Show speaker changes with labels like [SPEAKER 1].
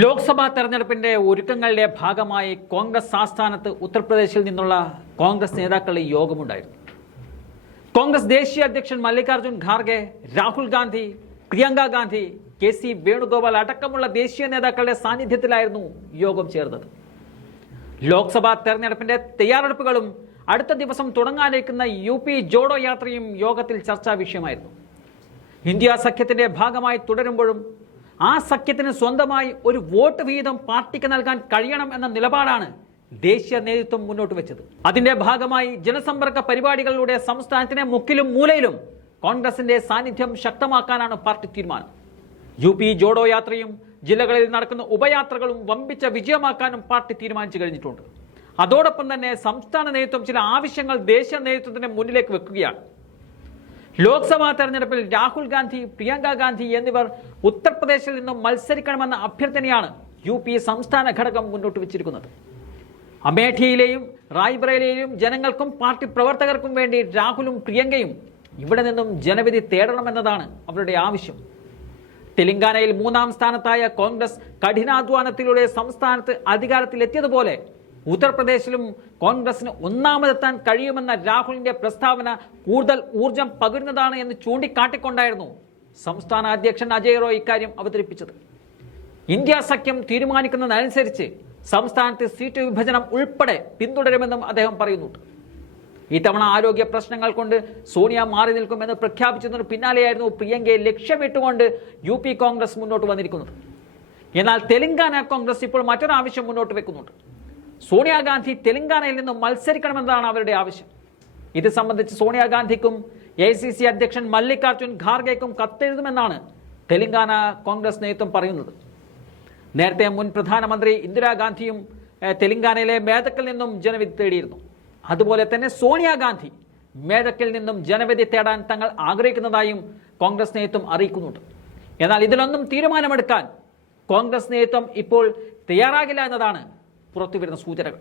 [SPEAKER 1] ലോക്സഭാ തെരഞ്ഞെടുപ്പിന്റെ ഒരുക്കങ്ങളുടെ ഭാഗമായി കോൺഗ്രസ് ആസ്ഥാനത്ത് ഉത്തർപ്രദേശിൽ നിന്നുള്ള കോൺഗ്രസ് നേതാക്കളുടെ യോഗമുണ്ടായിരുന്നു. കോൺഗ്രസ് ദേശീയ അധ്യക്ഷൻ മല്ലികാർജുൻ ഖാർഗെ രാഹുൽ ഗാന്ധി പ്രിയങ്ക ഗാന്ധി കെ സി വേണുഗോപാൽ അടക്കമുള്ള ദേശീയ നേതാക്കളുടെ സാന്നിധ്യത്തിലായിരുന്നു യോഗം ചേർന്നത്. ലോക്സഭാ തെരഞ്ഞെടുപ്പിന്റെ തയ്യാറെടുപ്പുകളും അടുത്ത ദിവസം തുടങ്ങാനിരിക്കുന്ന യു പി ജോഡോ യാത്രയും യോഗത്തിൽ ചർച്ചാ വിഷയമായിരുന്നു. ഇന്ത്യ സഖ്യത്തിന്റെ ഭാഗമായി തുടരുമ്പോഴും ആ സഖ്യത്തിന് സ്വന്തമായി ഒരു വോട്ട് വീതം പാർട്ടിക്ക് നൽകാൻ കഴിയണം എന്ന നിലപാടാണ് ദേശീയ നേതൃത്വം മുന്നോട്ട് വെച്ചത്. അതിന്റെ ഭാഗമായി ജനസമ്പർക്ക പരിപാടികളിലൂടെ സംസ്ഥാനത്തിന്റെ മുക്കിലും മൂലയിലും കോൺഗ്രസിന്റെ സാന്നിധ്യം ശക്തമാക്കാനാണ് പാർട്ടി തീരുമാനം. യു പി ജോഡോ യാത്രയും ജില്ലകളിൽ നടക്കുന്ന ഉപയാത്രകളും വമ്പിച്ച വിജയമാക്കാനും പാർട്ടി തീരുമാനിച്ചു കഴിഞ്ഞിട്ടുണ്ട്. അതോടൊപ്പം തന്നെ സംസ്ഥാന നേതൃത്വം ചില ആവശ്യങ്ങൾ ദേശീയ നേതൃത്വത്തിന് മുന്നിലേക്ക് വെക്കുകയാണ്. ലോക്സഭാ തെരഞ്ഞെടുപ്പിൽ രാഹുൽ ഗാന്ധി പ്രിയങ്ക ഗാന്ധി എന്നിവർ ഉത്തർപ്രദേശിൽ നിന്നും മത്സരിക്കണമെന്ന അഭ്യർത്ഥനയാണ് യു പി സംസ്ഥാന ഘടകം മുന്നോട്ട് വെച്ചിരിക്കുന്നത്. അമേഠിയിലെയും റായ്ബറയിലെയും ജനങ്ങൾക്കും പാർട്ടി പ്രവർത്തകർക്കും വേണ്ടി രാഹുലും പ്രിയങ്കയും ഇവിടെ നിന്നും ജനവിധി തേടണമെന്നതാണ് അവരുടെ ആവശ്യം. തെലങ്കാനയിൽ മൂന്നാം സ്ഥാനത്തായ കോൺഗ്രസ് കഠിനാധ്വാനത്തിലൂടെ സംസ്ഥാനത്ത് അധികാരത്തിലെത്തിയതുപോലെ ഉത്തർപ്രദേശിലും കോൺഗ്രസിന് ഒന്നാമതെത്താൻ കഴിയുമെന്ന രാഹുലിന്റെ പ്രസ്താവന കൂടുതൽ ഊർജം പകരുന്നതാണ് എന്ന് ചൂണ്ടിക്കാട്ടിക്കൊണ്ടായിരുന്നു സംസ്ഥാന അധ്യക്ഷൻ അജയ് റോയ് ഇക്കാര്യം അവതരിപ്പിച്ചത്. ഇന്ത്യ സഖ്യം തീരുമാനിക്കുന്നതനുസരിച്ച് സംസ്ഥാനത്ത് സീറ്റ് വിഭജനം ഉൾപ്പെടെ പിന്തുടരുമെന്നും അദ്ദേഹം പറയുന്നുണ്ട്. ഇത്തവണ ആരോഗ്യ പ്രശ്നങ്ങൾ കൊണ്ട് സോണിയ മാറി നിൽക്കുമെന്ന് പ്രഖ്യാപിച്ചതിന് പിന്നാലെയായിരുന്നു പ്രിയങ്കയെ ലക്ഷ്യമിട്ടുകൊണ്ട് യു പി കോൺഗ്രസ് മുന്നോട്ട് വന്നിരിക്കുന്നത്. എന്നാൽ തെലങ്കാന കോൺഗ്രസ് ഇപ്പോൾ മറ്റൊരാവശ്യം മുന്നോട്ട് വെക്കുന്നുണ്ട്. സോണിയാഗാന്ധി തെലങ്കാനയിൽ നിന്നും മത്സരിക്കണമെന്നതാണ് അവരുടെ ആവശ്യം. ഇത് സംബന്ധിച്ച് സോണിയാഗാന്ധിക്കും എ സി സി അധ്യക്ഷൻ മല്ലികാർജുൻ ഖാർഗെക്കും കത്തെഴുതുമെന്നാണ് തെലങ്കാന കോൺഗ്രസ് നേതൃത്വം പറയുന്നത്. നേരത്തെ മുൻ പ്രധാനമന്ത്രി ഇന്ദിരാഗാന്ധിയും തെലങ്കാനയിലെ മേധക്കിൽ നിന്നും ജനവിധി തേടിയിരുന്നു. അതുപോലെ തന്നെ സോണിയാഗാന്ധി മേധക്കിൽ നിന്നും ജനവിധി തേടാൻ തങ്ങൾ ആഗ്രഹിക്കുന്നതായും കോൺഗ്രസ് നേതൃത്വം അറിയിക്കുന്നുണ്ട്. എന്നാൽ ഇതിലൊന്നും തീരുമാനമെടുക്കാൻ കോൺഗ്രസ് നേതൃത്വം ഇപ്പോൾ തയ്യാറാകില്ല എന്നതാണ് പുറത്തുവരുന്ന സൂചനകൾ.